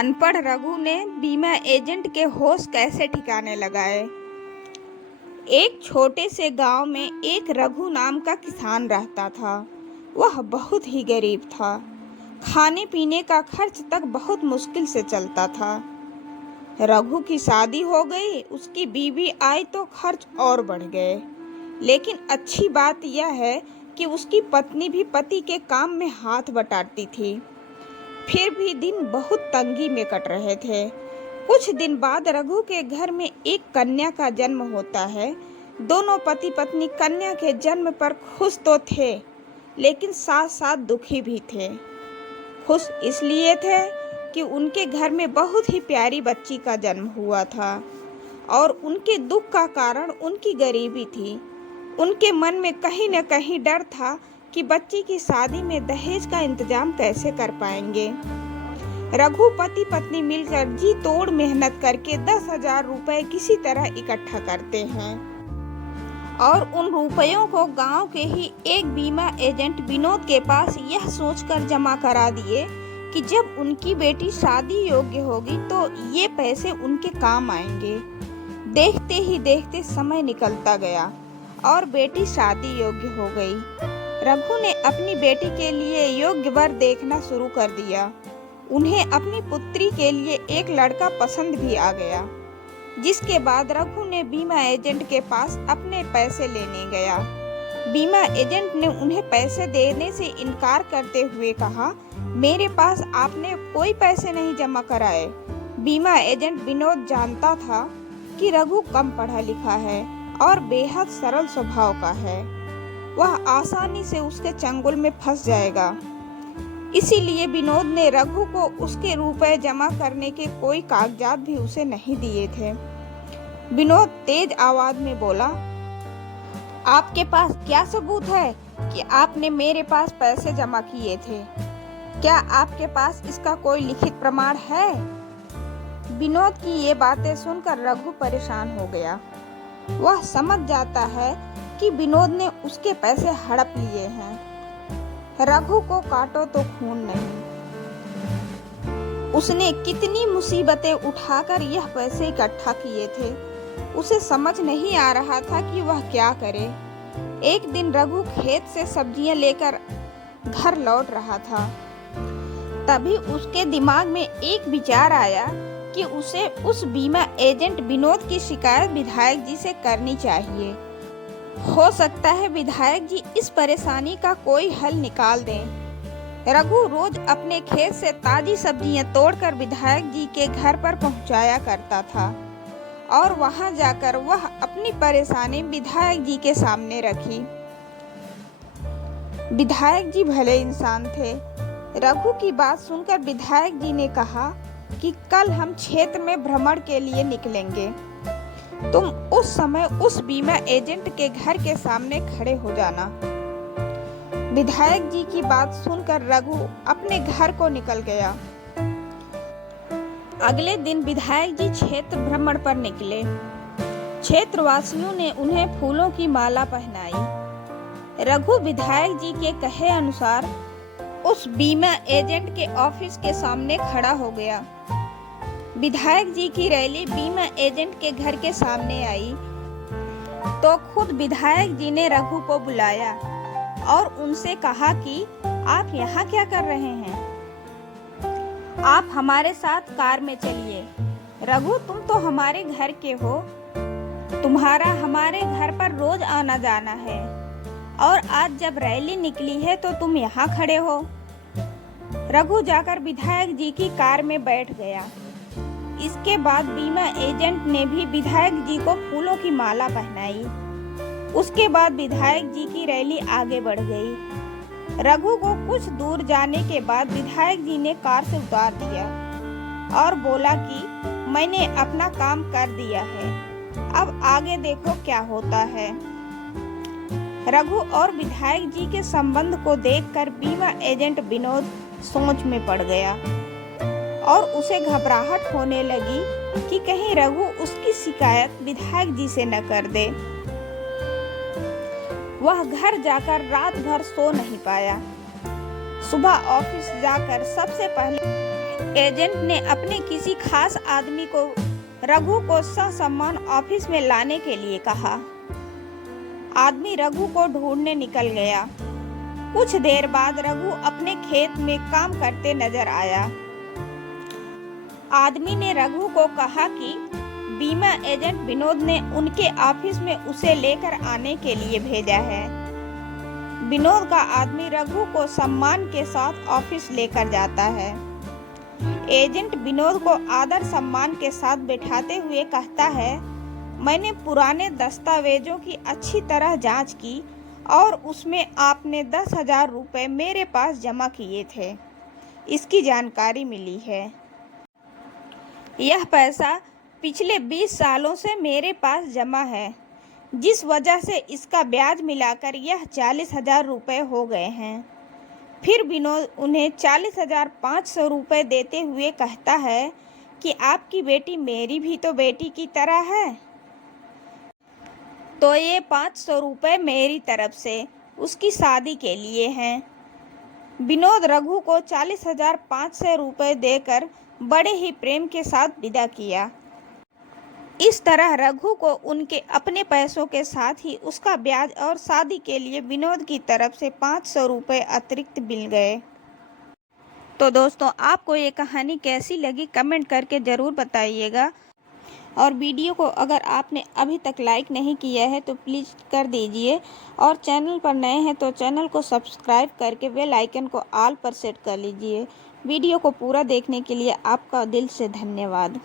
अनपढ़ रघु ने बीमा एजेंट के होश कैसे ठिकाने लगाए। एक छोटे से गांव में एक रघु नाम का किसान रहता था। वह बहुत ही गरीब था। खाने पीने का खर्च तक बहुत मुश्किल से चलता था। रघु की शादी हो गई, उसकी बीवी आई तो खर्च और बढ़ गए। लेकिन अच्छी बात यह है कि उसकी पत्नी भी पति के काम में हाथ बटाती थी। फिर भी दिन बहुत तंगी में कट रहे थे। कुछ दिन बाद रघु के घर में एक कन्या का जन्म होता है। दोनों पति पत्नी कन्या के जन्म पर खुश तो थे, लेकिन साथ साथ दुखी भी थे। खुश इसलिए थे कि उनके घर में बहुत ही प्यारी बच्ची का जन्म हुआ था, और उनके दुख का कारण उनकी गरीबी थी। उनके मन में कहीं न कहीं डर था कि बच्ची की शादी में दहेज का इंतजाम कैसे कर पाएंगे। रघु पति पत्नी मिलकर जी तोड़ मेहनत करके 10,000 रुपए किसी तरह इकट्ठा करते हैं, और उन रुपयों को गांव के ही एक बीमा एजेंट विनोद के पास यह सोचकर जमा करा दिए कि जब उनकी बेटी शादी योग्य होगी तो ये पैसे उनके काम आएंगे। देखते ही देखते समय निकलता गया और बेटी शादी योग्य हो गई। रघु ने अपनी बेटी के लिए योग्य वर देखना शुरू कर दिया। उन्हें अपनी पुत्री के लिए एक लड़का पसंद भी आ गया, जिसके बाद रघु ने बीमा एजेंट के पास अपने पैसे लेने गया। बीमा एजेंट ने उन्हें पैसे देने से इनकार करते हुए कहा, मेरे पास आपने कोई पैसे नहीं जमा कराए। बीमा एजेंट विनोद जानता था कि रघु कम पढ़ा लिखा है और बेहद सरल स्वभाव का है। वह आसानी से उसके चंगुल में फंस जाएगा। इसीलिए विनोद ने रघु को उसके रुपए जमा करने के कोई कागजात भी उसे नहीं दिए थे। विनोद तेज आवाज में बोला, आपके पास क्या सबूत है कि आपने मेरे पास पैसे जमा किए थे? क्या आपके पास इसका कोई लिखित प्रमाण है? विनोद की ये बातें सुनकर रघु परेशान हो गया। वह समझ जाता है कि विनोद ने उसके पैसे हड़प लिए हैं। रघु को काटो तो खून नहीं। उसने कितनी मुसीबतें उठाकर यह पैसे इकट्ठा किए थे। उसे समझ नहीं आ रहा था कि वह क्या करे। एक दिन रघु खेत से सब्जियां लेकर घर लौट रहा था। तभी उसके दिमाग में एक विचार आया कि उसे उस बीमा एजेंट विनोद की शिकायत विधायक जी से करनी चाहिए। हो सकता है विधायक जी इस परेशानी का कोई हल निकाल दें। रघु रोज अपने खेत से ताजी सब्जियां तोड़कर विधायक जी के घर पर पहुंचाया करता था, और वहां जाकर वह अपनी परेशानी विधायक जी के सामने रखी। विधायक जी भले इंसान थे। रघु की बात सुनकर विधायक जी ने कहा कि कल हम क्षेत्र में भ्रमण के लिए निकलेंगे। तुम उस समय उस बीमा एजेंट के घर के सामने खड़े हो जाना। विधायक जी की बात सुनकर रघु अपने घर को निकल गया। अगले दिन विधायक जी क्षेत्र भ्रमण पर निकले। क्षेत्रवासियों ने उन्हें फूलों की माला पहनाई। रघु विधायक जी के कहे अनुसार उस बीमा एजेंट के ऑफिस के सामने खड़ा हो गया। विधायक जी की रैली बीमा एजेंट के घर के सामने आई तो खुद विधायक जी ने रघु को बुलाया और उनसे कहा कि आप यहाँ क्या कर रहे हैं? आप हमारे साथ कार में चलिए। रघु, तुम तो हमारे घर के हो। तुम्हारा हमारे घर पर रोज आना जाना है, और आज जब रैली निकली है तो तुम यहाँ खड़े हो। रघु जाकर विधायक जी की कार में बैठ गया। इसके बाद बीमा एजेंट ने भी विधायक जी को फूलों की माला पहनाई। उसके बाद विधायक जी की रैली आगे बढ़ गई। रघु को कुछ दूर जाने के बाद विधायक जी ने कार से उतार दिया और बोला कि मैंने अपना काम कर दिया है, अब आगे देखो क्या होता है। रघु और विधायक जी के संबंध को देखकर बीमा एजेंट विनोद सोच में पड़ गया और उसे घबराहट होने लगी कि कहीं रघु उसकी शिकायत विधायक जी से न कर दे। वह घर जाकर रात भर सो नहीं पाया। सुबह ऑफिस जाकर सबसे पहले एजेंट ने अपने किसी खास आदमी को रघु को ससम्मान ऑफिस में लाने के लिए कहा। आदमी रघु को ढूंढने निकल गया। कुछ देर बाद रघु अपने खेत में काम करते नजर आया। आदमी ने रघु को कहा कि बीमा एजेंट विनोद ने उनके ऑफिस में उसे लेकर आने के लिए भेजा है। विनोद का आदमी रघु को सम्मान के साथ ऑफिस लेकर जाता है। एजेंट विनोद को आदर सम्मान के साथ बैठाते हुए कहता है, मैंने पुराने दस्तावेजों की अच्छी तरह जांच की और उसमें आपने 10,000 रुपये मेरे पास जमा किए थे, इसकी जानकारी मिली है। यह पैसा पिछले 20 सालों से मेरे पास जमा है, जिस वजह से इसका ब्याज मिलाकर यह 40,000 रुपये हो गए हैं। फिर विनोद उन्हें 40,500 रुपये देते हुए कहता है कि आपकी बेटी मेरी भी तो बेटी की तरह है, तो ये 500 रुपये मेरी तरफ से उसकी शादी के लिए हैं। विनोद रघु को 40,500 रुपये देकर बड़े ही प्रेम के साथ विदा किया। इस तरह रघु को उनके अपने पैसों के साथ ही उसका ब्याज और शादी के लिए विनोद की तरफ से 500 रुपये अतिरिक्त मिल गए। तो दोस्तों, आपको ये कहानी कैसी लगी कमेंट करके ज़रूर बताइएगा। और वीडियो को अगर आपने अभी तक लाइक नहीं किया है तो प्लीज़ कर दीजिए, और चैनल पर नए हैं तो चैनल को सब्सक्राइब करके बेल आइकन को ऑल पर सेट कर लीजिए। वीडियो को पूरा देखने के लिए आपका दिल से धन्यवाद।